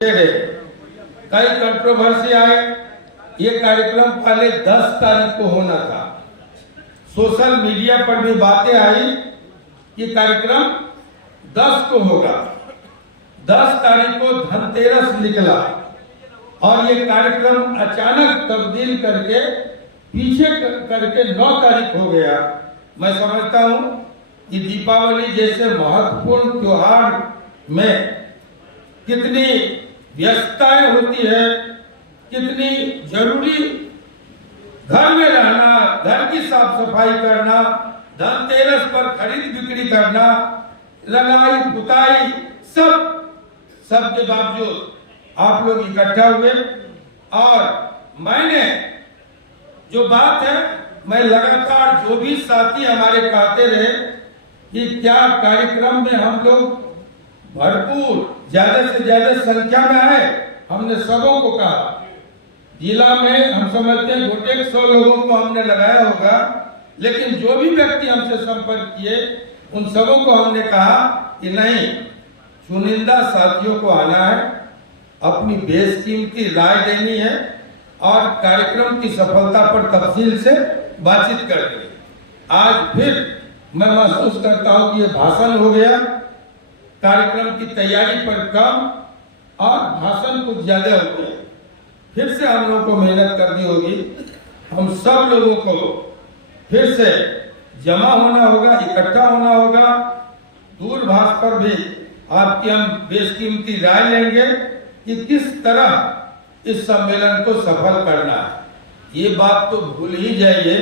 कई कंट्रोवर्सी आए। ये कार्यक्रम पहले 10 तारीख को होना था। सोशल मीडिया पर भी बातें आई कि कार्यक्रम 10 को होगा। 10 तारीख को धनतेरस निकला और ये कार्यक्रम अचानक तब्दील करके पीछे करके 9 तारीख हो गया। मैं समझता हूं कि दीपावली जैसे महत्वपूर्ण त्योहार में कितनी व्यस्तताएं होती है, कितनी जरूरी घर में रहना, घर की साफ सफाई करना, धनतेरस पर खरीद बिक्री करना, रंगाई पुताई सब के बावजूद आप लोग इकट्ठा हुए। और मैंने जो बात है, मैं लगातार जो भी साथी हमारे कहते रहे कि क्या कार्यक्रम में हम लोग भरपूर ज्यादा से ज्यादा संख्या में आए। हमने सबों को कहा, जिला में हम समझते हैं गोटे 100 लोगों को हमने लगाया होगा, लेकिन जो भी व्यक्ति हमसे संपर्क किए उन सबों को हमने कहा कि नहीं, चुनिंदा साथियों को आना है, अपनी बेशकीमती राय देनी है और कार्यक्रम की सफलता पर तफसील से बातचीत करनी है। आज फिर मैं महसूस करता हूं कि ये भाषण हो गया, कार्यक्रम की तैयारी पर कम और भाषण कुछ ज्यादा हो गया। फिर से हम लोगों को मेहनत करनी होगी। हम सब लोगों को फिर से जमा होना होगा, इकट्ठा होना होगा। दूरभाष पर भी आपकी हम बेशकीमती राय लेंगे कि किस तरह इस सम्मेलन को सफल करना है। ये बात तो भूल ही जाइए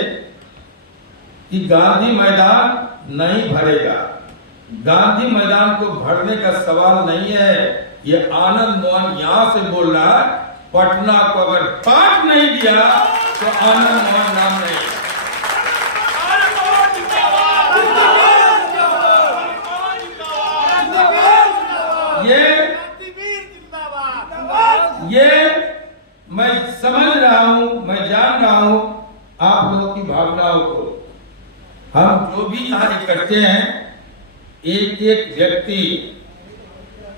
कि गांधी मैदान नहीं भरेगा। गांधी मैदान को भरने का सवाल नहीं है। ये आनंद मोहन यहां से बोल रहा है, पटना को अगर पाठ नहीं दिया तो आनंद मोहन नाम नहीं। ये मैं समझ रहा हूं, मैं जान रहा हूं आप लोगों की भावनाओं को। हम जो भी यहाँ इकट्ठे हैं, एक एक व्यक्ति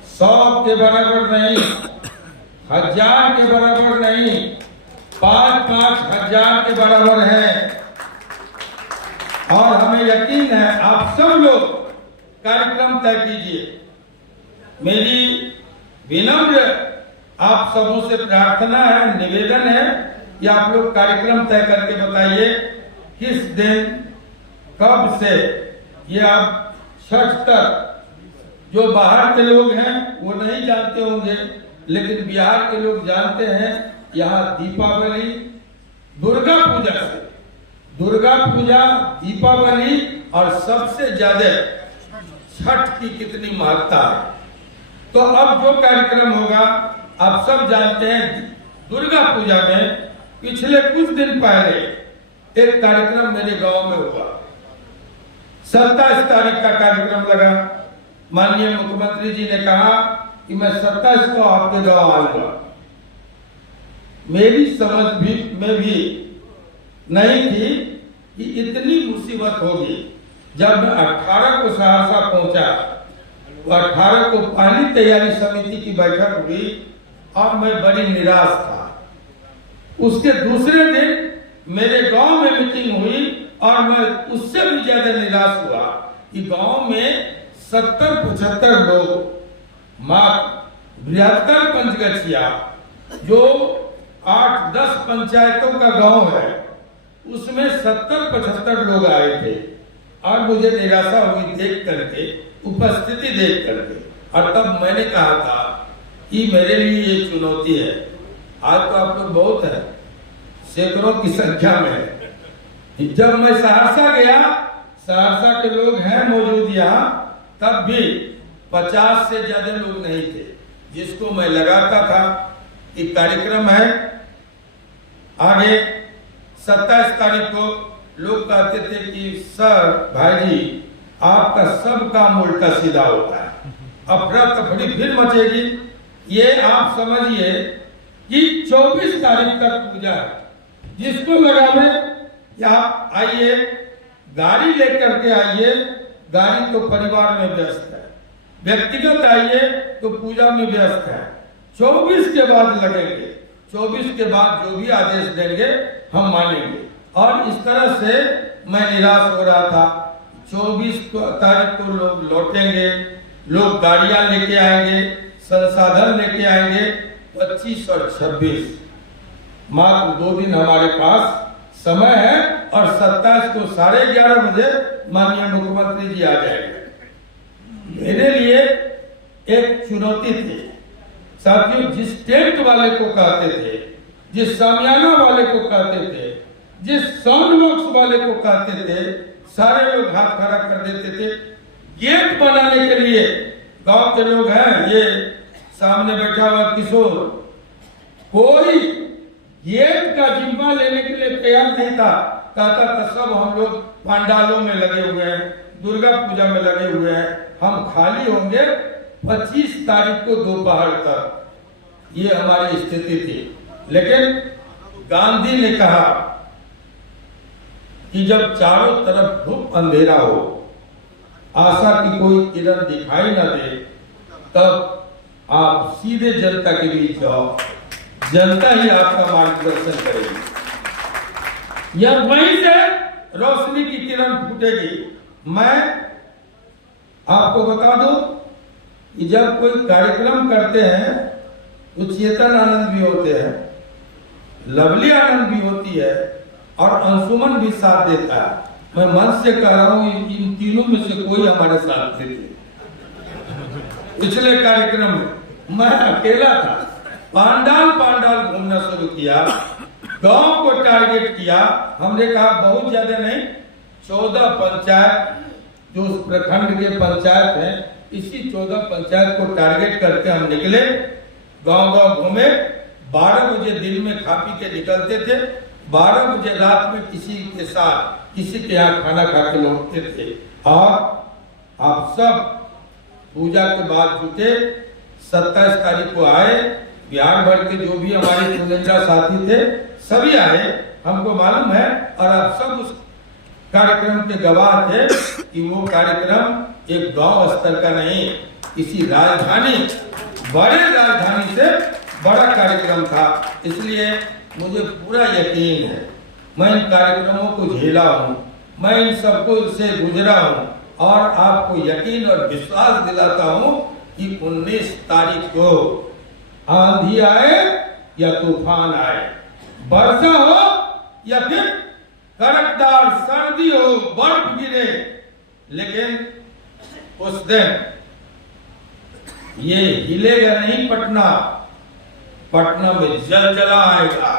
100 के बराबर नहीं, 1000 के बराबर नहीं, 5-5 हजार के बराबर है। और हमें यकीन है आप सब लोग कार्यक्रम तय कीजिए। मेरी विनम्र आप सबों से प्रार्थना है, निवेदन है कि आप लोग कार्यक्रम तय करके बताइए किस दिन, कब से। ये आप छठ तक, जो बाहर के लोग हैं वो नहीं जानते होंगे, लेकिन बिहार के लोग जानते हैं। यहाँ दीपावली दुर्गा पूजा से, दुर्गा पूजा, दीपावली और सबसे ज्यादा छठ की कितनी महत्ता है। तो अब जो कार्यक्रम होगा आप सब जानते हैं। दुर्गा पूजा में पिछले कुछ दिन पहले एक कार्यक्रम मेरे गांव में हुआ। 27 तारीख का कार्यक्रम लगा। माननीय मुख्यमंत्री जी ने कहा कि मैं 27 को आपके गांव आऊंगा। मेरी समझ में भी नहीं थी कि इतनी मुसीबत होगी। जब मैं 18 को सहरसा पहुंचा तो 18 को पहली तैयारी समिति की बैठक हुई और मैं बड़ी निराश था। उसके दूसरे दिन मेरे गांव में मीटिंग हुई और मैं उससे भी ज्यादा निराश हुआ कि गांव में 70-75 लोग, बृहत्तर पंचगछिया जो 8-10 पंचायतों का गांव है, उसमें 70-75 लोग आए थे। और मुझे निराशा हुई देख करके, उपस्थिति देख करके। और तब मैंने कहा था कि मेरे लिए ये चुनौती है। आज तो आप लोग बहुत है, सैकड़ों की संख्या में है। जब मैं सहरसा गया, सहरसा के लोग हैं मौजूद यहाँ, तब भी 50 से ज्यादा लोग नहीं थे। जिसको मैं लगाता था कि कार्यक्रम है आगे 27 तारीख को, लोग कहते थे कि सर भाई जी आपका सब काम उल्टा सीधा होता है, अफरा तफरी फिर मचेगी। ये आप समझिए कि 24 तारीख तक पूजा है। जिसको लगा में या आइए, गाड़ी लेकर के आइए, गाड़ी तो परिवार में व्यस्त है, व्यक्तिगत आइए तो पूजा में व्यस्त है। 24 के बाद लगेंगे, 24 के बाद जो भी आदेश देंगे हम मानेंगे। और इस तरह से मैं निराश हो रहा था। 24 तारीख को लोग लौटेंगे, लोग गाड़ियां लेके आएंगे, संसाधन लेके आएंगे। 25 और 26 मात्र 2 दिन हमारे पास समय है और 27 को 11:30 बजे माननीय मुख्यमंत्री जी आ जाएंगे। मेरे लिए एक चुनौती थी साथियों। जिस टेंट वाले को कहते थे, जिस सामियाना वाले को कहते थे, जिस साउंड बॉक्स वाले को कहते थे, सारे लोग हाथ खड़ा कर देते थे। गेट बनाने के लिए गांव के लोग हैं, ये सामने बैठा हुआ किशोर, कोई गेट का जिम्मा लेने के लिए तैयार नहीं था। कहता था सब हम लोग पंडालों में लगे हुए हैं, दुर्गा पूजा में लगे हुए हैं, हम खाली होंगे 25 तारीख को दोपहर तक। ये हमारी स्थिति थी। लेकिन गांधी ने कहा कि जब चारों तरफ धूप अंधेरा हो, आशा की कोई किरण दिखाई न दे, तब आप सीधे जनता के बीच जाओ, जनता ही आपका मार्गदर्शन करेगी, या वहीं से रोशनी की किरण फूटेगी। मैं आपको बता दूं कि जब कोई कार्यक्रम करते हैं तो चेतन आनंद भी होते हैं, लवली आनंद भी होती है और अंशुमन भी साथ देता है। मैं मन से कह रहा हूं इन तीनों में से कोई हमारे साथ देते। पिछले कार्यक्रम में मैं अकेला था। पांडाल घूमना शुरू किया, गांव को टारगेट किया। हमने कहा बहुत ज्यादा नहीं, 14 पंचायत जो उस प्रखंड के पंचायत हैं, इसी 14 पंचायत को टारगेट करके हम निकले, गांव घूमे। 12 बजे दिन में खा पी के निकलते थे, 12 बजे रात में किसी के साथ किसी के यहाँ खाना खा के लौटते थे। और आप सब पूजा के बाद जुटे, 27 तारीख को आए। बिहार भर के जो भी हमारे चुनिंदा साथी थे सभी आए, हमको मालूम है। और आप सब उस कार्यक्रम के गवाह थे कि वो कार्यक्रम एक गांव स्तर का नहीं, किसी राजधानी, बड़े राजधानी से बड़ा कार्यक्रम था। इसलिए मुझे पूरा यकीन है, मैं इन कार्यक्रमों को झेला हूँ, मैं इन सबको से गुजरा हूँ और आपको यकीन और विश्वास दिलाता हूँ कि 19 तारीख को आंधी आए या तूफान आए, वर्षा हो या फिर कड़कदार सर्दी हो, बर्फ गिरे, लेकिन उस दिन ये हिलेगा नहीं पटना। पटना में जलजला आएगा,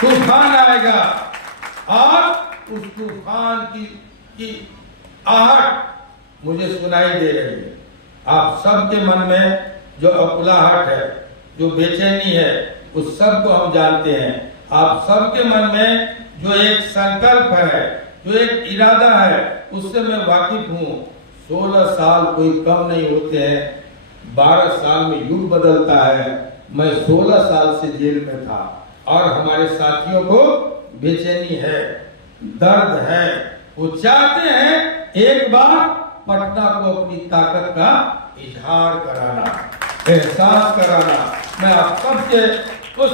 तूफान आएगा और उस तूफान की आहट मुझे सुनाई दे रही है। आप सबके मन में जो अकुलाहट है, जो बेचैनी है, उस सब को हम जानते हैं। आप सबके मन में जो एक संकल्प है, जो एक इरादा है, उससे मैं वाकिफ हूँ। 16 साल कोई कम नहीं होते हैं, 12 साल में युग बदलता है। मैं 16 साल से जेल में था और हमारे साथियों को बेचैनी है, दर्द है। वो चाहते हैं एक बार पटना को अपनी ताकत का इजहार कराना, एहसास कराना। मैं आप सबसे उस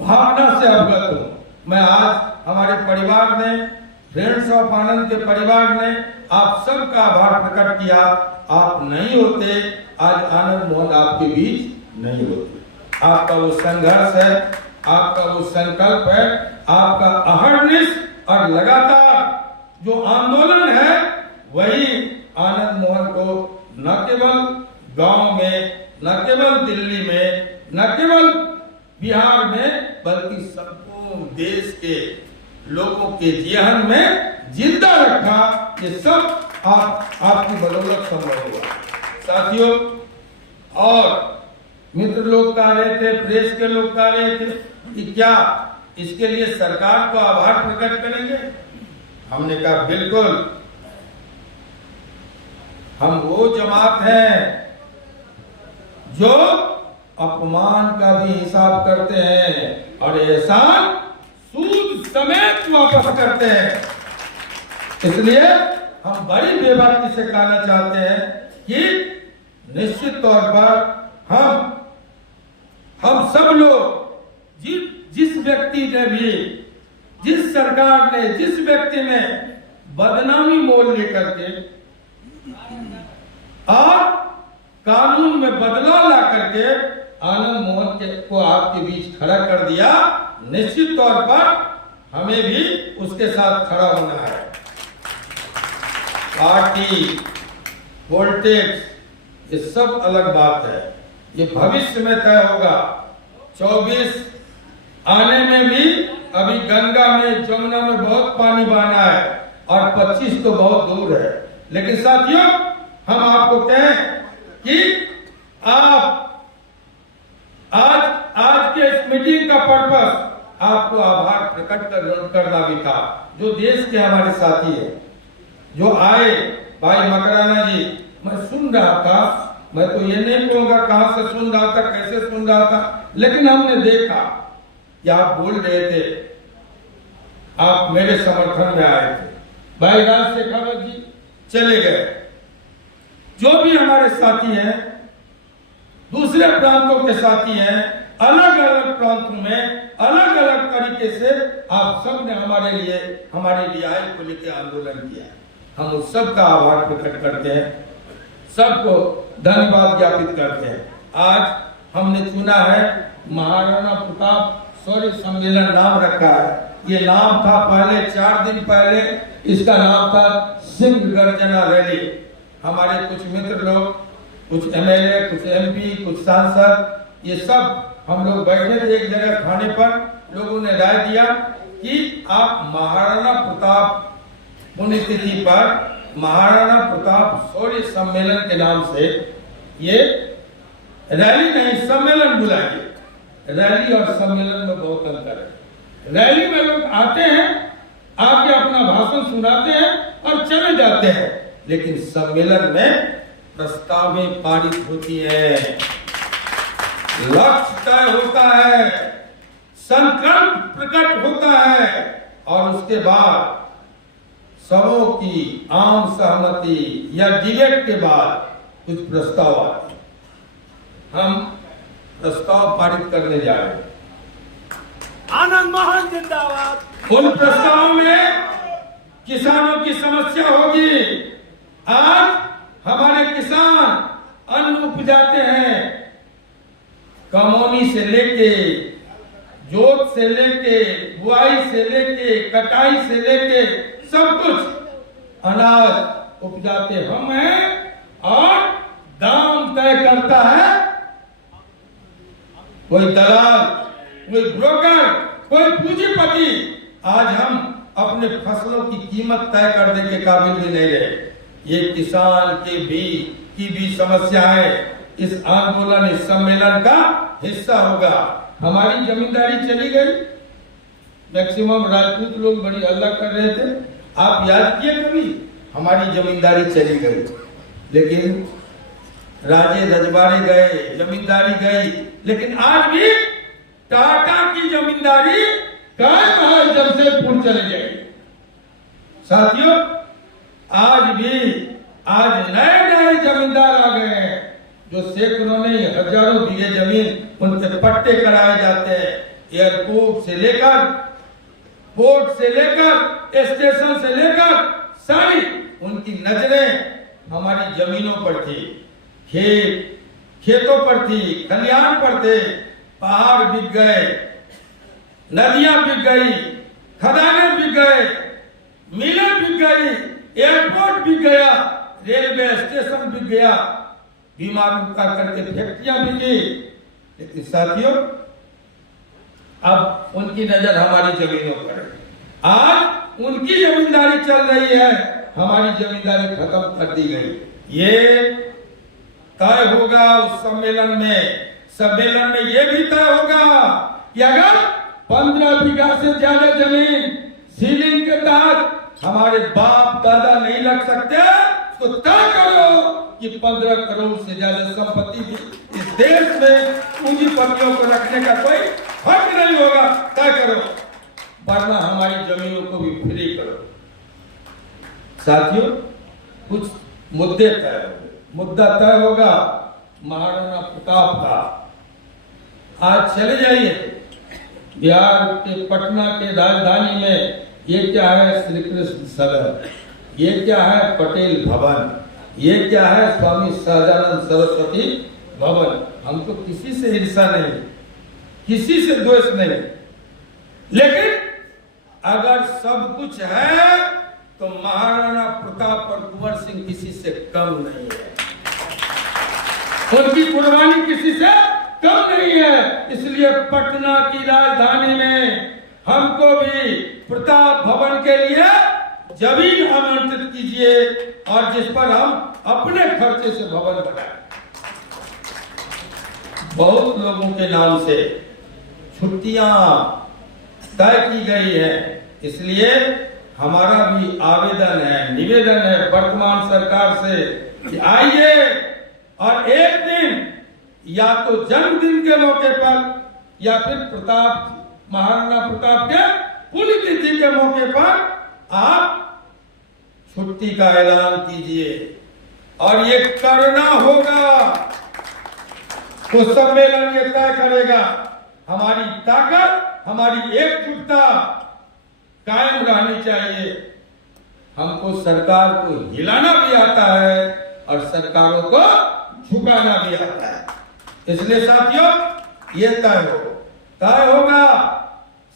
भावना से अवगत हूँ। मैं आज हमारे परिवार ने, फ्रेंड्स ऑफ आनंद के परिवार ने आप सबका आभार प्रकट किया। आप नहीं होते, आज आनंद मोहन आपके बीच नहीं होते। आपका वो संघर्ष है, आपका वो संकल्प है, आपका अहर्निश और लगातार जो आंदोलन है, वही आनंद मोहन को न केवल गांव में, न केवल दिल्ली में, न केवल बिहार में, बल्कि संपूर्ण देश के लोगों के जेहन में जिंदा रखा। ये सब आपकी बदौलत संभव हुआ। साथियों और मित्र लोग कह रहे थे, प्रेस के लोग कह रहे थे कि क्या इसके लिए सरकार को आभार प्रकट करेंगे? हमने कहा बिल्कुल, हम वो जमात हैं जो अपमान का भी हिसाब करते हैं और एहसान सूद समेत वापस करते हैं। इसलिए हम बड़ी बेबाकी से कहना चाहते हैं कि निश्चित तौर पर हम सब लोग जिस व्यक्ति ने भी, जिस सरकार ने, जिस व्यक्ति ने बदनामी मोल लेकर के और कानून में बदलाव ला करके आनंद मोहन को आपके बीच खड़ा कर दिया, निश्चित तौर पर हमें भी उसके साथ खड़ा होना है। पार्टी, पॉलिटिक्स, ये सब अलग बात है, ये भविष्य में तय होगा। 24 आने में भी अभी गंगा में, जमुना में बहुत पानी बहाना है और 25 तो बहुत दूर है। लेकिन साथियों, हम आपको कहें कि आप आज के इस मीटिंग का पर्पस आपको आभार प्रकट करना भी था। जो देश के हमारे साथी है, जो आए, भाई मकराना जी, मैं सुन रहा था, मैं तो ये नहीं कहूंगा कहां से सुन रहा था, कैसे सुन रहा था, लेकिन हमने देखा कि आप बोल रहे थे, आप मेरे समर्थन में आए थे। भाई राजशेखर जी चले गए। जो भी हमारे साथी हैं, दूसरे प्रांतों के साथी हैं, अलग अलग प्रांतों में अलग अलग तरीके से आप सब ने हमारे लिए आय को लेकर आंदोलन किया। हम उस सब का आभार प्रकट करते हैं, सबको धन्यवाद ज्ञापित करते हैं। आज हमने चुना है महाराणा प्रताप शौर्य सम्मेलन नाम रखा है। ये नाम था पहले, 4 दिन पहले इसका नाम था सिंह गर्जना रैली। हमारे कुछ मित्र लोग, कुछ एमएलए, कुछ एमपी, कुछ सांसद, ये सब हम लोग बैठे थे एक जगह खाने पर। लोगों ने राय दिया कि आप महाराणा प्रताप पुण्यतिथि पर महाराणा प्रताप शौर्य सम्मेलन के नाम से ये रैली नहीं, सम्मेलन बुलाइए। रैली और सम्मेलन में बहुत अंतर है। रैली में लोग आते हैं, आके अपना भाषण सुनाते हैं और चले जाते हैं, लेकिन सम्मेलन में प्रस्तावें पारित होती है, लक्ष्य तय होता है, संकल्प प्रकट होता है और उसके बाद सबों की आम सहमति या डिबेट के बाद कुछ प्रस्ताव आते हैं। हम प्रस्ताव पारित करने जा रहे हैं। आनंद मोहन जिंदाबाद। उन प्रस्तावों में किसानों की समस्या होगी। आज हमारे किसान अन्न उपजाते हैं, कमौनी से लेके, जोत से लेके, बुआई से लेके, कटाई से लेके सब कुछ अनाज उपजाते हम हैं और दाम तय करता है कोई दलाल, कोई ब्रोकर, कोई पूंजीपति। आज हम अपने फसलों की कीमत तय करने के काबिल भी नहीं रहे। ये किसान की भी समस्याएं इस आंदोलन, इस सम्मेलन का हिस्सा होगा। हमारी जमींदारी चली गई, मैक्सिमम राजपूत लोग बड़ी हल्ला कर रहे थे। आप याद किए कभी? हमारी जमींदारी चली गई, लेकिन राजे रजवाड़े गए, जमींदारी गई, लेकिन आज भी टाटा की जमींदारी कायम है, जमशेदपुर चले गए। साथियों, आज नए जमींदार आ गए हैं, जो सैकड़ों नहीं हजारों बीघे जमीन उनसे पट्टे कराए जाते हैं। एयरपोर्ट से लेकर, पोर्ट से लेकर, स्टेशन से लेकर सारी उनकी नजरें हमारी जमीनों पर थी, खेतों पर थी, खलिहान पर थे। पहाड़ बिक गए, नदियां बिक गई, खदानें बिक गए, मिलें बिक गई, एयरपोर्ट बिक गया, रेलवे स्टेशन बिक गया, बीमार करके फैक्ट्रियां बिकी। लेकिन साथियों, अब उनकी नजर हमारी जमीनों पर है। आज उनकी जमींदारी चल रही है, हमारी जमींदारी खत्म कर दी गई। ये तय होगा उस सम्मेलन में। सम्मेलन में यह भी तय होगा कि अगर 15 बीघा से ज्यादा जमीन सीलिंग के तहत हमारे बाप दादा नहीं लग सकते, तो तय करो कि 15 करोड़ से ज्यादा संपत्ति इस देश में पूंजीपतियों को रखने का कोई हक नहीं होगा। तय करो, वरना हमारी जमीनों को भी फ्री करो। साथियों, कुछ मुद्दे तय होंगे। मुद्दा तय होगा महाराणा प्रताप का। आज चले जाइए बिहार के पटना के राजधानी में, ये क्या है श्री कृष्ण सदन, ये क्या है पटेल भवन, ये क्या है स्वामी सहजानंद सरस्वती भवन। हमको किसी से ईर्षा नहीं, किसी से द्वेष नहीं, लेकिन अगर सब कुछ है तो महाराणा प्रताप और कुंवर सिंह किसी से कम नहीं है, उनकी कुर्बानी किसी से कम नहीं है। इसलिए पटना की राजधानी में हमको भी प्रताप भवन के लिए जमीन आमंत्रित कीजिए और जिस पर हम अपने खर्चे से भवन बनाए। बहुत लोगों के नाम से छुट्टियां तय की गई है, इसलिए हमारा भी आवेदन है, निवेदन है वर्तमान सरकार से कि आइए और एक दिन या तो जन्मदिन के मौके पर या फिर महाराणा प्रताप के पुण्यतिथि के मौके पर आप छुट्टी का ऐलान कीजिए और ये करना होगा। तो सम्मेलन ये तय करेगा, हमारी ताकत, हमारी एकजुटता कायम रहनी चाहिए। हमको सरकार को हिलाना भी आता है और सरकारों को झुकाना भी आता है। इसलिए साथियों ये तय होगा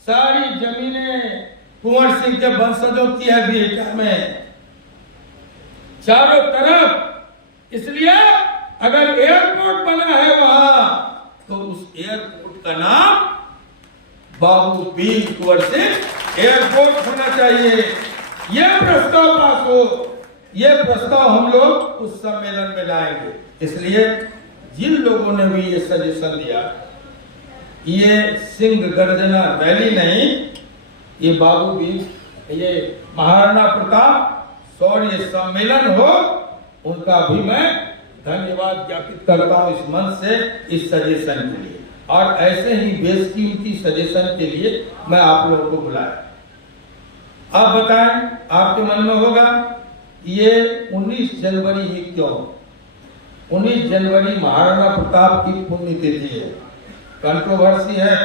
सारी जमीनें कुंवर सिंह के वंशजों की है बिहार में चारों तरफ। इसलिए अगर एयरपोर्ट बना है वहां तो उस एयरपोर्ट का नाम बाबू बीर कुंवर सिंह एयरपोर्ट होना चाहिए। यह प्रस्ताव पास हो, यह प्रस्ताव हम लोग उस सम्मेलन में लाएंगे। इसलिए जिन लोगों ने भी ये सजेशन दिया, ये सिंह गर्जना रैली नहीं, ये बाबू बीर, ये महाराणा प्रताप शौर्य सम्मेलन हो, उनका भी मैं धन्यवाद ज्ञापित करता हूं इस मंच से इस सजेशन के लिए। और ऐसे ही बेशकीमती सजेशन के लिए मैं आप लोगों को बुलाया। आप बताएं, आपके मन में होगा ये 19 जनवरी ही क्यों? 19 जनवरी महाराणा प्रताप की पुण्यतिथि है, कंट्रोवर्सी है।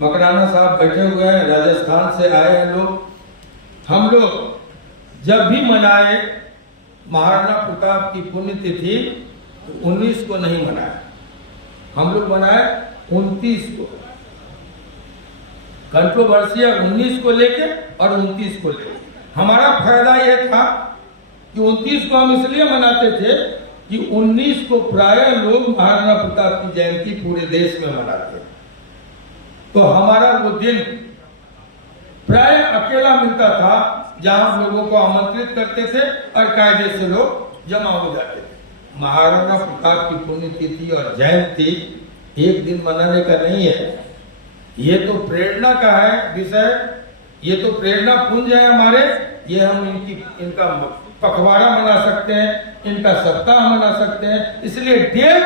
मकराना साहब बैठे हुए हैं, राजस्थान से आए हैं लोग। हम लोग जब भी मनाए महाराणा प्रताप की पुण्यतिथि तो 19 को नहीं मनाए, हम लोग मनाए 29 को। कंट्रोवर्सी है 19 को लेके और 29 को लेके। हमारा फायदा यह था कि 29 को हम इसलिए मनाते थे कि 19 को प्राय लोग महाराणा प्रताप की जयंती पूरे देश में मनाते हैं, तो हमारा वो दिन प्राय अकेला मिलता था जहां लोगों को आमंत्रित करते थे और कायदे से लोग जमा हो जाते थे। महाराणा प्रताप की पुण्यतिथि और जयंती एक दिन मनाने का नहीं है, ये तो प्रेरणा का है विषय, ये तो प्रेरणा पुंज है हमारे। ये हम इनका पखवाड़ा मना सकते हैं, इनका सप्ताह मना सकते हैं, इसलिए डेट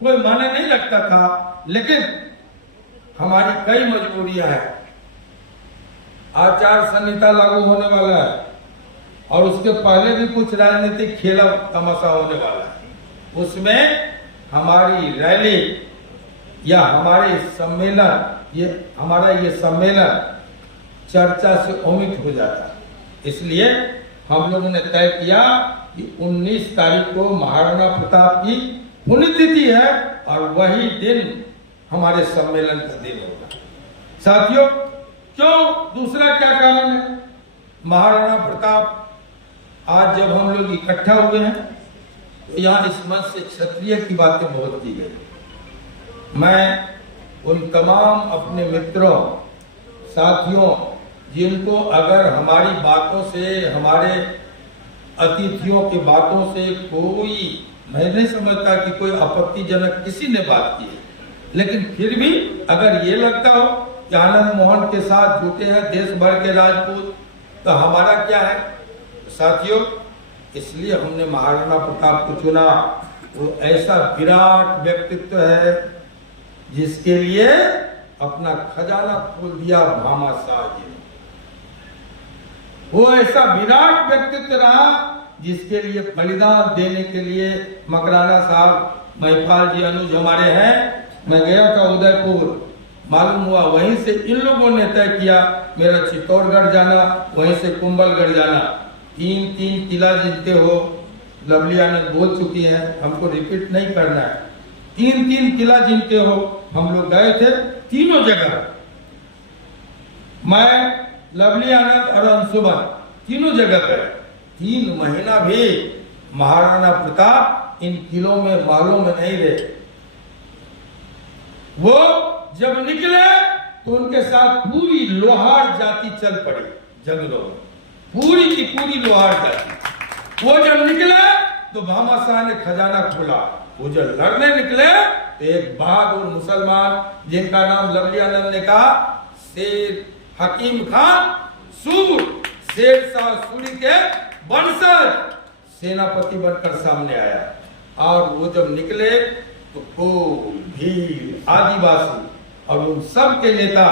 कोई माने नहीं लगता था। लेकिन हमारी कई मजबूरियां हैं, आचार संहिता लागू होने वाला है और उसके पहले भी कुछ राजनीतिक खेला तमाशा होने वाला है। उसमें हमारी रैली या हमारे सम्मेलन, हमारा ये सम्मेलन चर्चा से ओमित हो जाता है। इसलिए हम लोगों ने तय किया कि 19 तारीख को महाराणा प्रताप की पुण्यतिथि है और वही दिन हमारे सम्मेलन का दिन होगा। साथियों, क्यों, दूसरा क्या कारण है? महाराणा प्रताप आज जब हम लोग इकट्ठा हुए हैं तो यहाँ इस मंच से क्षत्रिय की बातें बहुत की गई। मैं उन तमाम अपने मित्रों, साथियों, जिनको अगर हमारी बातों से, हमारे अतिथियों की बातों से कोई, मैं नहीं समझता कि कोई आपत्तिजनक किसी ने बात की है, लेकिन फिर भी अगर ये लगता हो कि आनंद मोहन के साथ जुटे हैं देश भर के राजपूत, तो हमारा क्या है? साथियों, इसलिए हमने महाराणा प्रताप को चुना। वो ऐसा विराट व्यक्तित्व है जिसके लिए अपना खजाना खोल दिया भामा शाह जी ने। वो ऐसा विराट व्यक्तित्व रहा जिसके लिए बलिदान देने के लिए मकराना साहब महिपाल जी अनुज हमारे हैं, मैं गया था उदयपुर, मालूम हुआ वहीं से इन लोगों ने तय किया मेरा चित्तौड़गढ़ जाना, वहीं से कुंभलगढ़ जाना। 3-3 किला जीतते हो, लवली आनंद बोल चुकी है, हमको रिपीट नहीं करना है। 3-3 किला जीतते हो, हम लोग गए थे तीनों जगह, मैं लवली आनंद और अंशुमन तीनों जगह गए। 3 महीना भी महाराणा प्रताप इन किलों में मालों में नहीं रहे। वो जब निकले तो उनके साथ पूरी लोहार जाति चल पड़ी जंगलों में, पूरी की पूरी लोहार जाति। वो जब निकले तो भामाशाह ने खजाना खोला। वो जब लड़ने निकले तो एक बहादुर मुसलमान जिनका नाम लवली आनंद ने कहा शेर हकीम खान सूर, शेर शाह सूरी के वंशज सेनापति बनकर सामने आया। और वो जब निकले तो भील आदिवासी और उन सब के नेता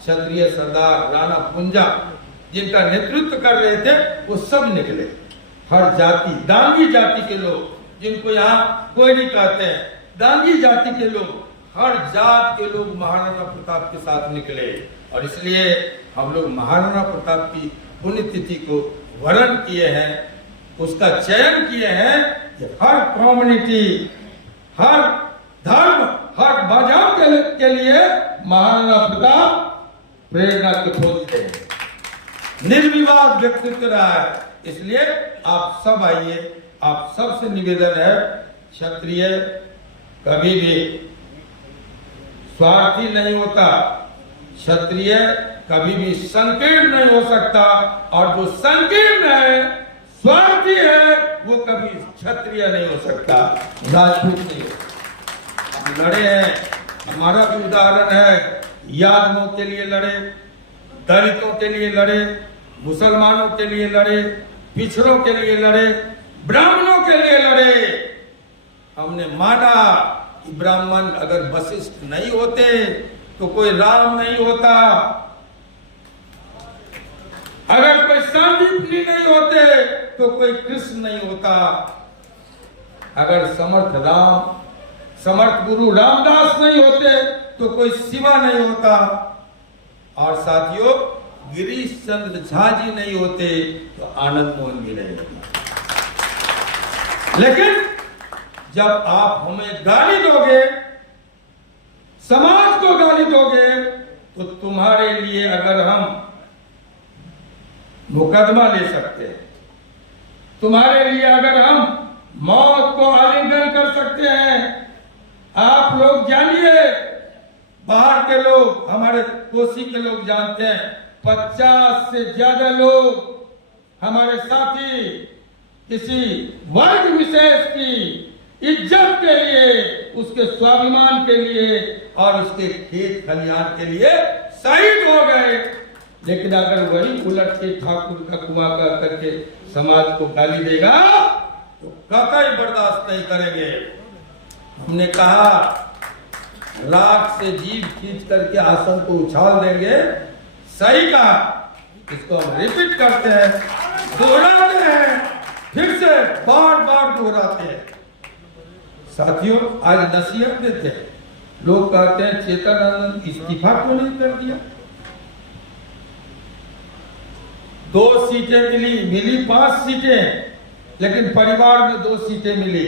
क्षत्रिय सरदार राणा पुंजा जिनका नेतृत्व कर रहे थे वो सब निकले। हर जाति, डांगी जाति के लोग जिनको यहाँ कोई नहीं कहते हैं, डांगी जाति के लोग, हर जात के लोग महाराणा प्रताप के साथ निकले। और इसलिए हम लोग महाराणा प्रताप की पुण्यतिथि को वरण किए हैं, उसका चयन किए हैं कि हर कम्युनिटी, हर धर्म, हर मजहब के लिए महाराणा प्रताप प्रेरणा के खोज थे, निर्विवाद व्यक्तित्व रहा है। इसलिए आप सब आइए, आप सबसे निवेदन है, क्षत्रिय कभी भी स्वार्थी नहीं होता, क्षत्रिय कभी भी संकीर्ण नहीं हो सकता, और जो संकीर्ण है, स्वार्थी है, वो कभी क्षत्रिय नहीं हो सकता, राजपूत नहीं हो सकता। हम लड़े हैं, हमारा भी उदाहरण है, यादवों के लिए लड़े, दलितों के लिए लड़े, मुसलमानों के लिए लड़े, पिछड़ों के लिए लड़े, ब्राह्मणों के लिए लड़े। हमने माना कि ब्राह्मण अगर वशिष्ठ नहीं होते तो कोई राम नहीं होता, अगर कोई सांदीपनी नहीं होते तो कोई कृष्ण नहीं होता, अगर समर्थ गुरु रामदास नहीं होते तो कोई शिवा नहीं होता, और साथियों गिरीश चंद्र झा जी नहीं होते तो आनंद मोहन भी नहीं होता। लेकिन जब आप हमें गाली दोगे, समाज को गाली दोगे, तो तुम्हारे लिए अगर हम मुकदमा ले सकते हैं, तुम्हारे लिए अगर हम मौत को आलिंगन कर सकते हैं। आप लोग जानिए, बाहर के लोग, हमारे कोसी के लोग जानते हैं, 50 से ज्यादा लोग हमारे साथी किसी वर्ग विशेष की इज्जत के लिए, उसके स्वाभिमान के लिए और उसके खेत खलिहान के लिए शहीद हो गए। लेकिन अगर वही उलट के ठाकुर का कुआं का करके समाज को गाली देगा तो कतई बर्दाश्त नहीं करेंगे। हमने कहा राख से जीभ खींच करके आसन को उछाल देंगे, सही कहा। इसको हम रिपीट करते हैं, दोहराते हैं, फिर से बार बार दोहराते हैं। साथियों आज नसीहत देते हैं, लोग कहते हैं चेतन आनंद इस्तीफा क्यों नहीं कर दिया। 2 सीटें मिली 5 सीटें, लेकिन परिवार में 2 सीटें मिली।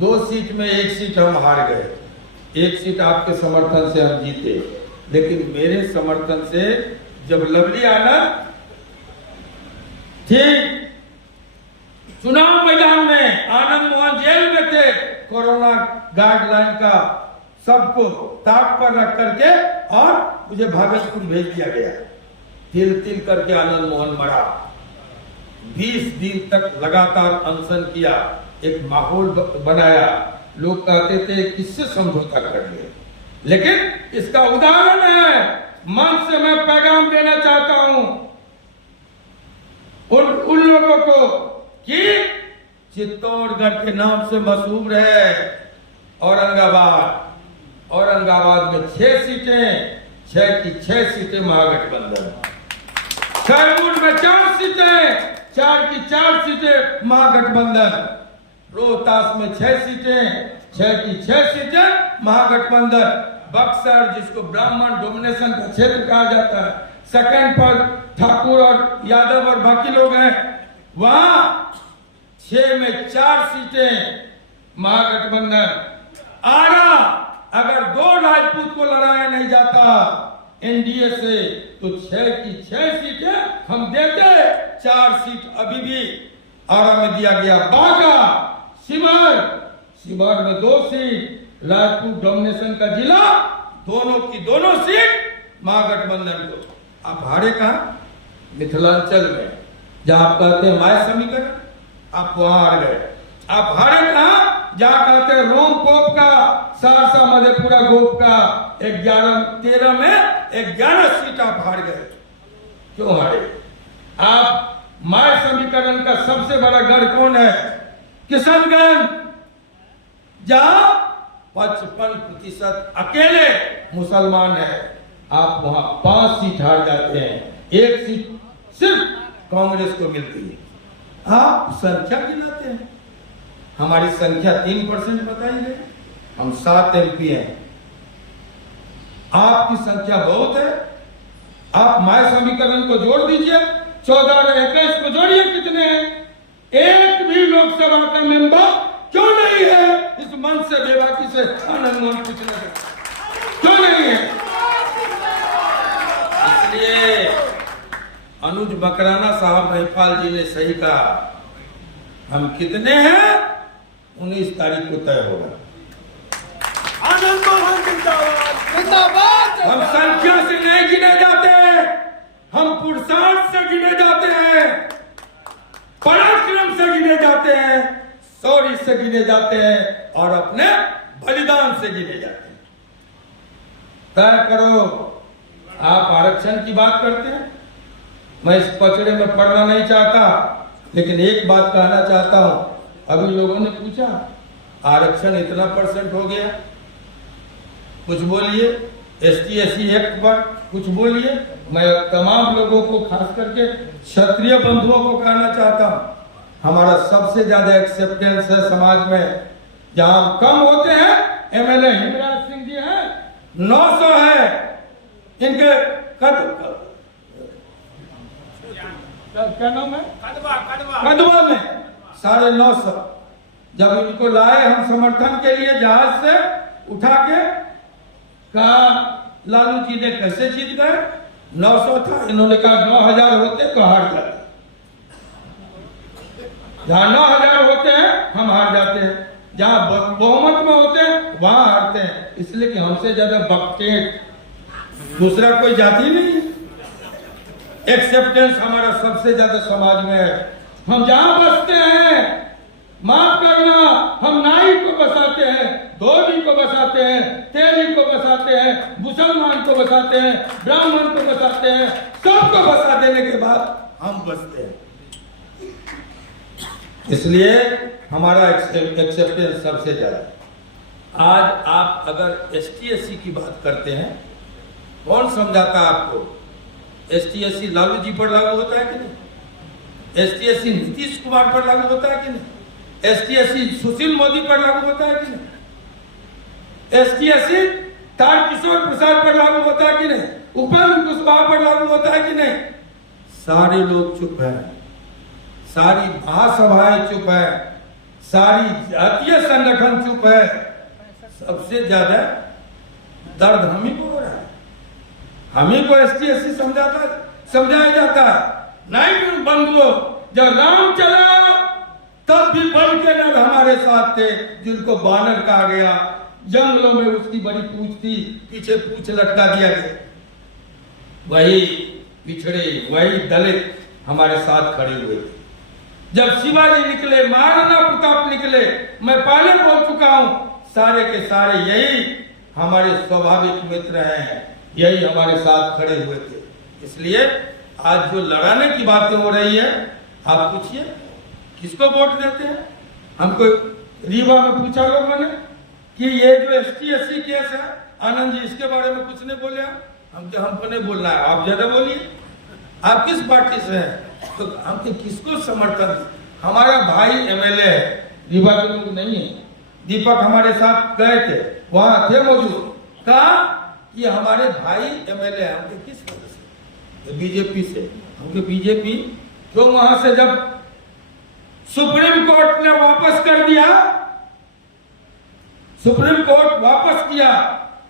2 सीट में 1 सीट हम हार गए, 1 सीट आपके समर्थन से हम जीते। लेकिन मेरे समर्थन से जब लवली आनंद ठीक चुनाव मैदान में, आनंद मोहन जेल में थे, कोरोना गाइडलाइन का सबको ताक पर रख करके, और मुझे भागलपुर भेज दिया गया। तिल तिल करके आनंद मोहन मरा। 20 दिन तक लगातार अनशन किया, एक माहौल बनाया। लोग कहते थे किससे समझौता कर ले, लेकिन इसका उदाहरण है। मन से मैं पैगाम देना चाहता हूं उन लोगों को कि चित्तौड़गढ़ के नाम से मशहूर है औरंगाबाद। औरंगाबाद में 6 सीटें, 6 की 6 सीटें महागठबंधन। कैमूर में 4 सीटें, 4 की 4 सीटें महागठबंधन। रोहतास में 6 सीटें, 6 की 6 सीटें महागठबंधन। बक्सर, जिसको ब्राह्मण डोमिनेशन का क्षेत्र कहा जाता है, सेकंड पर ठाकुर और यादव और बाकी लोग हैं, वहां 6 में 4 सीटें महागठबंधन। आरा, अगर 2 राजपूत को लड़ाया नहीं जाता एनडीए से तो 6 की 6 सीटें हम देते। 4 सीट अभी भी आरा में दिया गया। बागा, शिवहर में 2 सीट, राजपूत डोमिनेशन का जिला, दोनों की दोनों सीट महागठबंधन को। आप हारे कहाँ? मिथिलांचल में, जहां आप कहते हैं माय समीकरण, आप वहां हार गए। आप हारे कहाँ? जहां कहते हैं रोम पोप का, सहरसा मधेपुरा गोप का 13 में 11 सीट आप हार गए। क्यों हारे? आप माय समीकरण का सबसे बड़ा गढ़ कौन है? किशनगंज, जहां 55% अकेले मुसलमान है। आप वहां 5 सीट हार जाते हैं, 1 सीट सिर्फ कांग्रेस को मिलती है। आप संख्या गिनाते हैं, हमारी संख्या 3% बताई गई, हम 7 एमपी हैं। आपकी संख्या बहुत है। आप माय समीकरण को जोड़ दीजिए, 14 और 21 को जोड़िए, कितने हैं? एक भी लोकसभा का मेंबर क्यों नहीं है इस मंच से बेबाकी से आनंद मोहन पूछने से? क्यों नहीं है? इसलिए अनुज मकराना साहब महिपाल जी ने सही कहा, हम कितने हैं 19 तारीख को तय होगा। आनंद मोहन जिंदाबाद। हम संख्या से नहीं गिने जाते, हम पुरुषार्थ से गिने जाते हैं, पराक्रम से गिने जाते हैं, शौर्य से गिने जाते हैं और अपने बलिदान से गिने जाते हैं। तय करो। आप आरक्षण की बात करते हैं, मैं इस पचड़े में पढ़ना नहीं चाहता, लेकिन एक बात कहना चाहता हूं। अभी लोगों ने पूछा आरक्षण इतना % हो गया, कुछ बोलिए। ST/SC एक्ट पर कुछ बोलिए। मैं तमाम लोगों को, खास करके क्षत्रिय बंधुओं को कहना चाहता हूं, हमारा सबसे ज्यादा एक्सेप्टेंस है समाज में। जहां कम होते हैं, MLA हिमराज सिंह जी हैं, 900 है इनके क्या नाम है? कदवा में 950। जब इनको लाए हम समर्थन के लिए जहाज से उठा के, कहा लालू जी ने कैसे जीत गए? 900 था, इन्होंने कहा 9000 होते तो हार जाते। जहां 9000 होते हैं हम हार जाते हैं, जहां बहुमत में होते हैं वहां हारते हैं, इसलिए कि हमसे ज्यादा बकटेट दूसरा कोई जाति नहीं। एक्सेप्टेंस हमारा सबसे ज्यादा समाज में है। हम जहां बसते हैं, माफ करना, हम नाई को बसाते हैं, धोबी को बसाते हैं, तेली को बसाते हैं, मुसलमान को बसाते हैं, ब्राह्मण को बसाते हैं, सबको बसा देने के बाद हम बसते हैं। इसलिए हमारा एक्सेप्टेंस सबसे ज्यादा। आज आप अगर ST/SC की बात करते हैं, कौन समझाता आपको? ST/SC लालू जी पर लागू होता है कि नहीं? ST/SC नीतीश कुमार पर लागू होता है कि नहीं? ST/SC सुशील मोदी पर लागू होता है कि नहीं? ST/SC तारकिशोर प्रसाद पर लागू होता है कि नहीं? उपेंद्र कुशवाहा पर लागू होता है कि नहीं? सारे लोग चुप हैं, सारी महासभाएं चुप है, सारी जातीय संगठन चुप है। सबसे ज्यादा दर्द हम ही को हो रहा है, हम ही को ST/SC समझाया जाता है। नहीं बंधुओं, जब राम चला तब भी बन के नर हमारे साथ थे, जिनको बानर कहा गया। जंगलों में उसकी बड़ी पूंछ थी, पीछे पूंछ लटका दिया गया। वही पिछड़े, वही दलित हमारे साथ खड़े हुए थे। जब शिवाजी निकले, महाराणा प्रताप निकले, मैं पहले बोल चुका हूं, सारे के सारे यही हमारे स्वाभाविक मित्र हैं, यही हमारे साथ खड़े हुए थे। इसलिए आज जो लड़ाने की बातें हो रही है, आप पूछिए किसको वोट देते हैं? हमको रीवा में पूछा लोगों ने कि ये जो ST/SC केस है, आनंद जी इसके बारे में कुछ नहीं बोले। हमको नहीं बोलना है, आप ज्यादा बोलिए। आप किस पार्टी से हैं? तो हमको किसको समर्थन? हमारा भाई MLA है, रीवा के लोग नहीं है, दीपक हमारे साथ गए थे, वहां थे मौजूद, कहा कि हमारे भाई एमएलए हैं। हमके किस वजह से? बीजेपी से। हमके बीजेपी क्यों? वहां से जब सुप्रीम कोर्ट ने वापस कर दिया, सुप्रीम कोर्ट वापस किया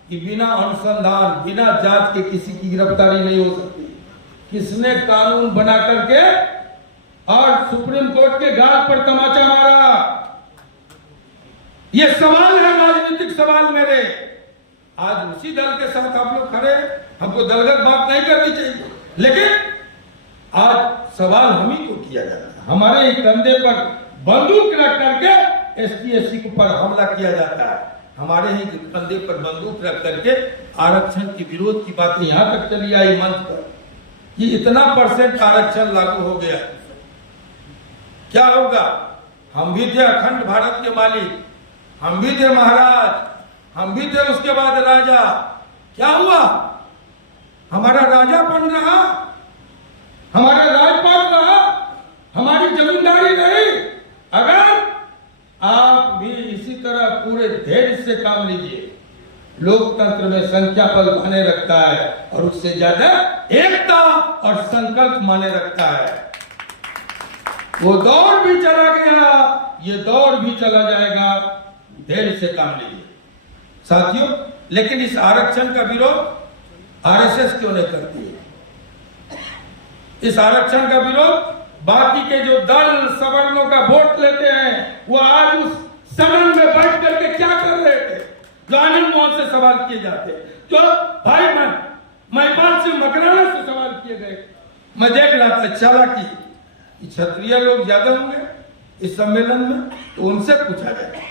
कि बिना अनुसंधान बिना जांच के किसी की गिरफ्तारी नहीं हो सकती, किसने कानून बना करके और सुप्रीम कोर्ट के गाल पर तमाचा मारा? ये सवाल है, राजनीतिक सवाल मेरे। आज उसी दल के साथ आप लोग खड़े, हमको दलगत बात नहीं करनी चाहिए, लेकिन आज सवाल हम ही को किया जाता है। हमारे ही कंधे पर बंदूक रख करके एसटी के ऊपर हमला किया जाता है। हमारे ही कंधे पर बंदूक रख करके आरक्षण के विरोध की बातें यहां तक चली आई मंच पर कि इतना % आरक्षण लागू हो गया। क्या होगा? हम भी थे अखंड भारत के मालिक, हम भी थे महाराज, हम भी थे उसके बाद राजा। क्या हुआ? हमारा राजा बन रहा, हमारा राजपाट रहा, हमारी जमींदारी रही। अगर आप भी इसी तरह पूरे धैर्य से काम लीजिए, लोकतंत्र में संख्या बल माने रखता है और उससे ज्यादा एकता और संकल्प माने रखता है। वो दौर भी चला गया, ये दौर भी चला जाएगा। धैर्य से काम लीजिए साथियों। लेकिन इस आरक्षण का विरोध आरएसएस क्यों नहीं करती है? इस आरक्षण का विरोध बाकी के जो दल सवर्णों का वोट लेते हैं, वो आज उस सदन में बैठ करके क्या कर रहे थे? जो अनिल मोहन से सवाल किए जाते, जो भाई महिपाल सिंह मकराना से सवाल किए गए। मैं देख रहा था चालाकी, क्षत्रिय लोग ज्यादा होंगे इस सम्मेलन में, तो उनसे पूछा गया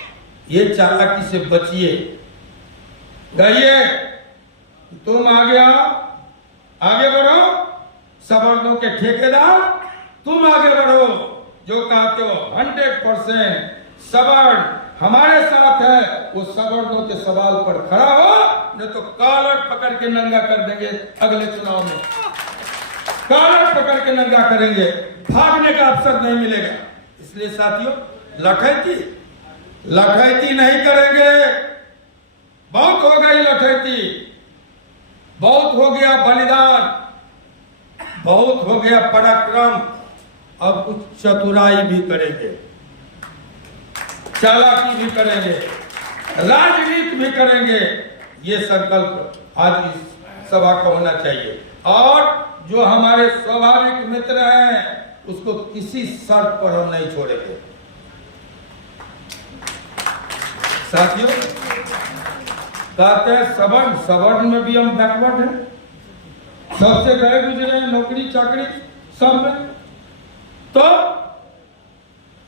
ये चालाकी से बचिए, कहिए तुम आगे आओ, आगे बढ़ो, सवर्णों के ठेकेदार तुम आगे बढ़ो, जो कहते हो 100% सवर्ण हमारे साथ है, वो सवर्णों के सवाल पर खड़ा हो, नहीं तो कॉलर पकड़ के नंगा कर देंगे। अगले चुनाव में कॉलर पकड़ के नंगा करेंगे, भागने का अवसर नहीं मिलेगा। इसलिए साथियों, लठैती नहीं करेंगे। बहुत हो गई लठैती, बहुत हो गया बलिदान, बहुत हो गया पराक्रम। अब कुछ चतुराई भी करेंगे, चालाकी भी करेंगे, राजनीति भी करेंगे। ये संकल्प आज इस सभा का होना चाहिए। और जो हमारे स्वाभाविक मित्र हैं, उसको किसी शर्त पर हम नहीं छोड़ेंगे। साथियों, कहते हैं सवर्ण में भी हम बैकवर्ड हैं, सबसे गए गुजरे नौकरी चाकरी सब में। तो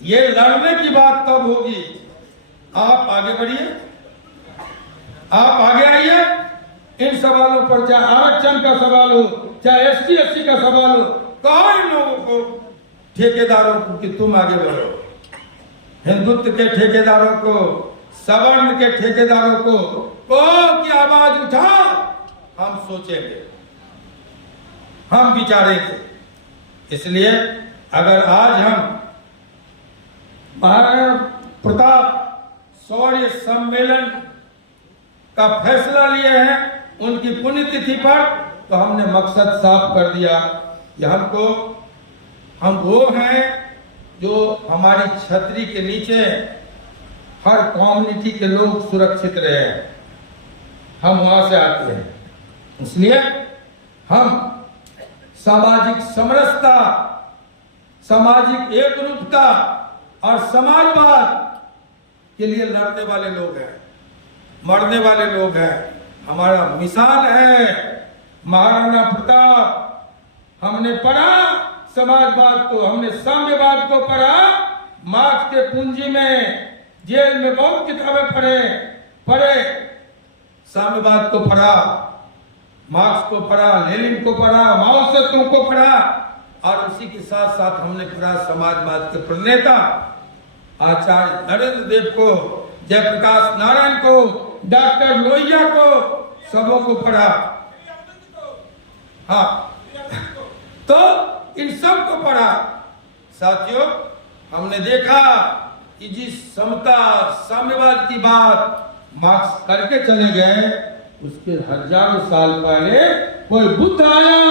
ये लड़ने की बात तब होगी, आप आगे बढ़िए, आप आगे आइए। इन सवालों पर, चाहे आरक्षण का सवाल हो, चाहे ST का सवाल हो, कहो इन लोगों को, ठेकेदारों को कि तुम आगे बढ़ो। हिंदुत्व के ठेकेदारों को, सवर्ण के ठेकेदारों को की आवाज उठाओ, हम सोचेंगे, हम विचारेंगे। इसलिए अगर आज हम महाराणा प्रताप शौर्य सम्मेलन का फैसला लिए हैं उनकी पुण्यतिथि पर, तो हमने मकसद साफ कर दिया कि हम वो हैं जो हमारी छतरी के नीचे हर कम्युनिटी के लोग सुरक्षित रहे। हम वहां से आते हैं, इसलिए हम सामाजिक समरसता, सामाजिक एकरूपता और समाजवाद के लिए लड़ने वाले लोग हैं, मरने वाले लोग हैं। हमारा मिसाल है महाराणा प्रताप। हमने पढ़ा समाजवाद को, हमने साम्यवाद को पढ़ा, मार्क्स के पूंजी में, जेल में बहुत किताबें पढ़े, साम्यवाद को पढ़ा, मार्क्स को पढ़ा, लेनिन को पढ़ा, माओ से को पढ़ा, और उसी के साथ साथ हमने पढ़ा समाजवाद के प्रणेता आचार्य नरेंद्र देव को, जयप्रकाश नारायण को, डॉक्टर लोहिया को, सबों को पढ़ा। हाँ, तो इन सब को पढ़ा। साथियों, हमने देखा कि जिस समता साम्यवाद की बात मार्क्स करके चले गए, उसके हजारों साल पहले कोई बुद्ध आया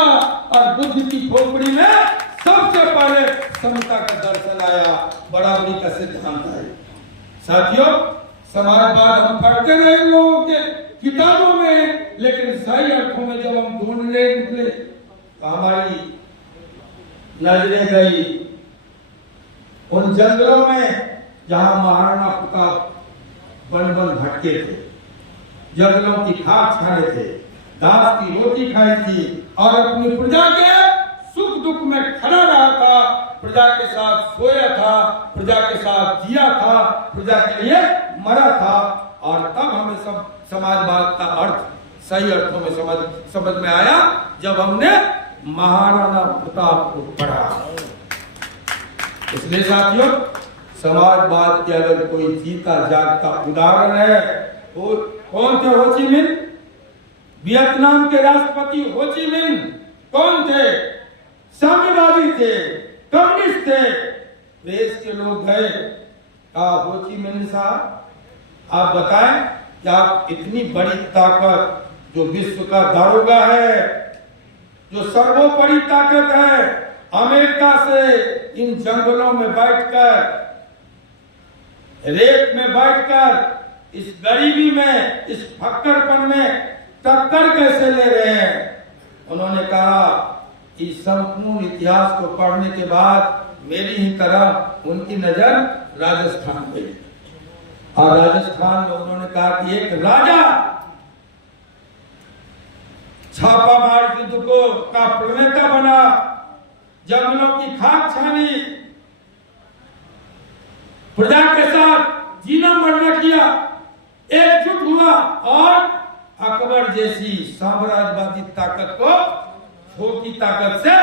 और बुद्ध की खोपड़ी में सबसे पहले समता का दर्शन आया, बराबरी का सिद्धांत है। साथियों, समाजवाद हम पढ़ते रहे लोगों के किताबों में, लेकिन सही अर्थों में जब हम ढूंढने निकले तो हमारी नजरें गई उन जंगलों में जहां महाराणा प्रताप वन वन भटके थे, जंगलों की खाक छाने थे, घास की रोटी खाई थी और अपनी प्रजा के सुख दुख में खड़ा रहा था, प्रजा के साथ सोया था, प्रजा के साथ जिया था, प्रजा के लिए मरा था। और तब हमें सब समाजवाद का अर्थ सही अर्थों में समझ में आया जब हमने महाराणा प्रताप को पढ़ा। इसलिए साथियों, समाजवाद के अगर कोई जीता जागता उदाहरण है वो कौन थे? हो ची मिन्ह। वियतनाम के राष्ट्रपति हो ची मिन्ह कौन थे? साम्यवादी थे, कम्युनिस्ट थे। देश के लोग गए, कहा हो ची मिन्ह साहब आप बताएं कि आप इतनी बड़ी ताकत जो विश्व का दारोगा है, जो सर्वोपरि ताकत है, अमेरिका से इन जंगलों में बैठकर, रेत में बैठकर, इस गरीबी में, इस फक्करपन में टक्कर कैसे ले रहे हैं? उन्होंने कहा इस संपूर्ण इतिहास को पढ़ने के बाद मेरी ही तरह उनकी नजर राजस्थान गई और राजस्थान में उन्होंने कहा कि एक राजा छापामार युद्ध को का प्रणेता बना, जंगलों की खाक छानी, प्रजा के साथ जीना मरना किया, एकजुट हुआ और अकबर जैसी साम्राज्यवादी ताकत को छोटी ताकत से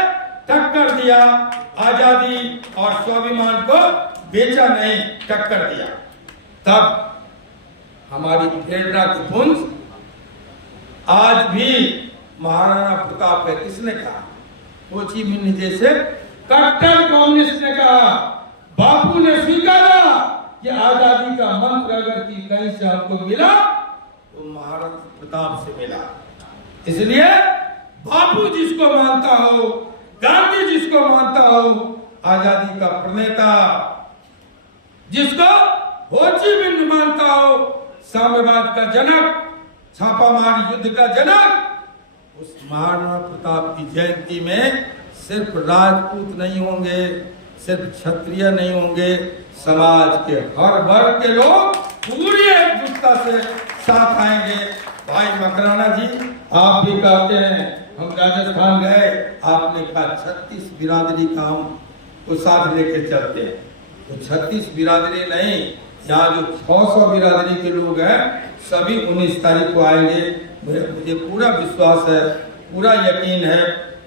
टक्कर दिया, आजादी और स्वाभिमान को बेचा नहीं, टक्कर दिया। तब हमारी प्रेरणा की पुंज आज भी महाराणा प्रताप है। किसने कहा? हो ची मिन्ह जैसे कट्टर कम्युनिस्ट ने कहा। बापू ने स्वीकारा कि आजादी का मंत्र अगर की कहीं से हमको मिला तो महाराणा प्रताप से मिला। इसलिए बापू जिसको मानता हो, गांधी जिसको मानता हो, आजादी का प्रणेता जिसको हो ची मिन्ह मानता हो, साम्यवाद का जनक, छापामार युद्ध का जनक, उस महाराणा प्रताप की जयंती में सिर्फ राजपूत नहीं होंगे, सिर्फ क्षत्रिय नहीं होंगे, समाज के हर वर्ग के लोग पूरी एकजुटता से साथ आएंगे। भाई मकराना जी, आप भी कहते हैं हम राजस्थान गए, आपने कहा 36 बिरादरी का हम को साथ लेके चलते हैं। तो 36 बिरादरी नहीं, यहाँ जो 600 बिरादरी के लोग हैं सभी 19 तारीख को आएंगे। मुझे पूरा विश्वास है, पूरा यकीन है।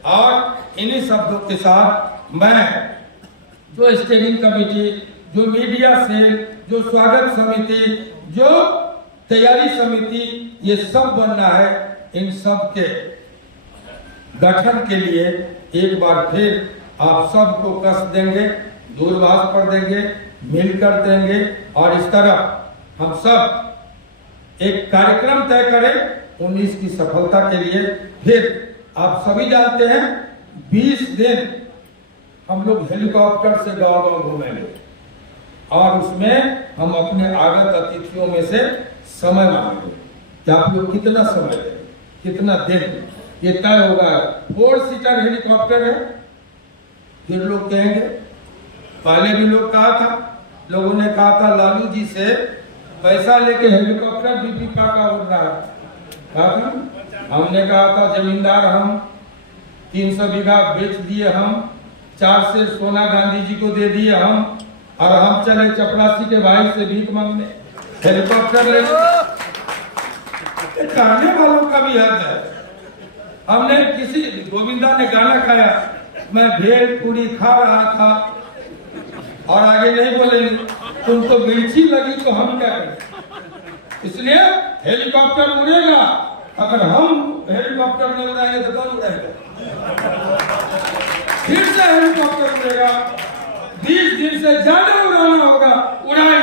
और इन्हीं शब्दों के साथ मैं जो स्टेयरिंग कमेटी, जो मीडिया सेल, जो स्वागत समिति, जो तैयारी समिति, ये सब बनना है, इन सब के गठन के लिए एक बार फिर आप सबको कष्ट देंगे, दूरभाष पर देंगे, मिलकर देंगे और इस तरह हम सब एक कार्यक्रम तय करें 19 की सफलता के लिए। फिर आप सभी जानते हैं 20 दिन हम लोग हेलीकॉप्टर से गांव-गांव घूमेंगे और उसमें हम अपने आगत अतिथियों में से समय मांगेंगे कि आप लोग कितना समय दें, कितना दिन, ये तय होगा। 4 सीटर हेलीकॉप्टर है। फिर लोग कहेंगे, पहले भी लोग कहा था, लोगों ने कहा था लालू जी से पैसा लेके हेलीकॉप्टर बीपी का उड़ रहा है, कहा था। हमने कहा था जमींदार हम 300 बीघा बेच दिए, हम 4 से सोना गांधी जी को दे दिए हम, और हम चले चपरासी के भाई से भीख मांगने हेलीकॉप्टर ले। कहने वालों का भी हद है। हमने किसी गोविंदा ने गाना गाया, मैं भेल पूरी खा रहा था और आगे नहीं बोलेंगे, तुमको मिर्ची लगी तो हम क्या करें। इसलिए हेलीकॉप्टर उड़ेगा, अगर हम हेलीकॉप्टर में उड़ाएंगे तो कौन उड़ाएगा। फिर से हेलीकॉप्टर उड़ेगा, 20 दिन से ज्यादा उड़ाना होगा, उड़ाएगा।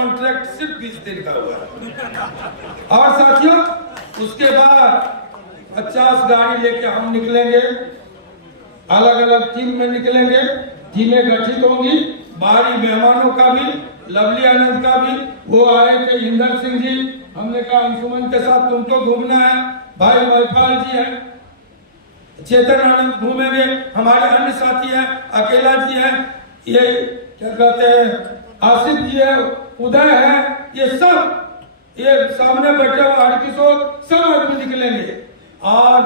कॉन्ट्रैक्ट सिर्फ 20 दिन का हुआ है। और साथियों, उसके बाद 50 गाड़ी लेके हम निकलेंगे, अलग अलग टीम में निकलेंगे, टीमें गठित होंगी, बाहरी मेहमानों का भी, लवली आनंद का भी, वो आए थे इंदर सिंह जी, हमने कहा अंशुमन के साथ तुमको घूमना है, भाई महिपाल जी है, चेतन आनंद घूमेंगे, हमारे अन्य साथी हैं, अकेला जी है, ये क्या कहते हैं आसिफ जी है, उदय है, ये सब ये सामने बैठे हुए हरकिशोर, सब आदमी निकलेंगे। और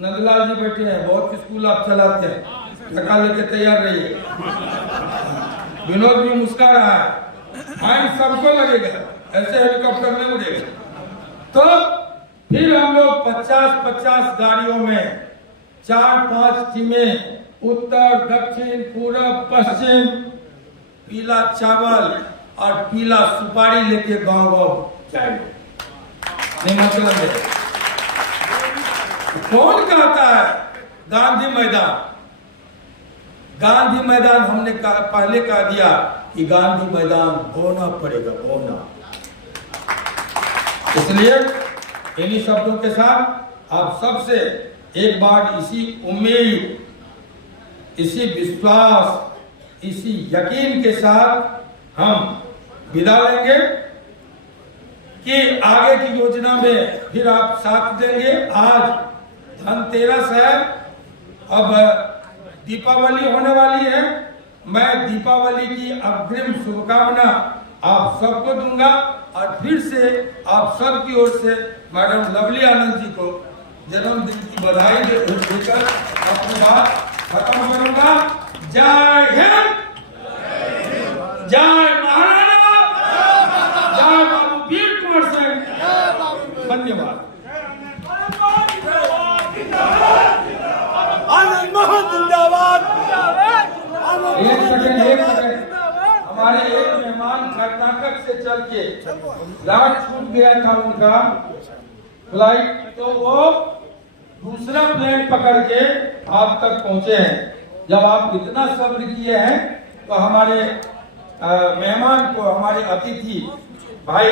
नंदलाल जी बैठे हैं, बहुत स्कूल आप चलाते हैं, धक्का लेके तैयार रहिए। विनोद भी मुस्कुरा रहा है, माइंड सबको लगेगा, ऐसे हेलीकॉप्टर में उड़ेगा। तो फिर हम लोग 50-50 गाड़ियों में 4-5 टीमें, उत्तर, दक्षिण, पूरब, पश्चिम, पीला चावल और पीला सुपारी लेके गांव-गांव जाएंगे। मतलब है कौन कहता है गांधी मैदान? गांधी मैदान हमने पहले कह दिया कि गांधी मैदान होना पड़ेगा, होना। इसलिए इन्हीं शब्दों के साथ आप सबसे एक बार इसी उम्मीद, इसी विश्वास, इसी यकीन के साथ हम विदा लेंगे कि आगे की योजना में फिर आप साथ देंगे। आज धनतेरस है, अब दीपावली होने वाली है। मैं दीपावली की अग्रिम शुभकामना आप सबको दूंगा और फिर से आप सब की ओर से मैडम लवली आनंद जी को जन्मदिन की बधाई देकर अपनी बात खत्म करूंगा। जय हिंद, जय महाराणा, जय बाबू वीर कुंवर सिंह। धन्यवाद। आनंद मोहन जिंदाबाद। एक सेकंड, हमारे एक मेहमान कर्नाटक से चल के फ्लाइट छूट गया था उनका फ्लाइट, तो वो दूसरा प्लेन पकड़ के आप तक पहुंचे हैं। जब आप इतना सब्र किए हैं तो हमारे मेहमान को, हमारे अतिथि भाई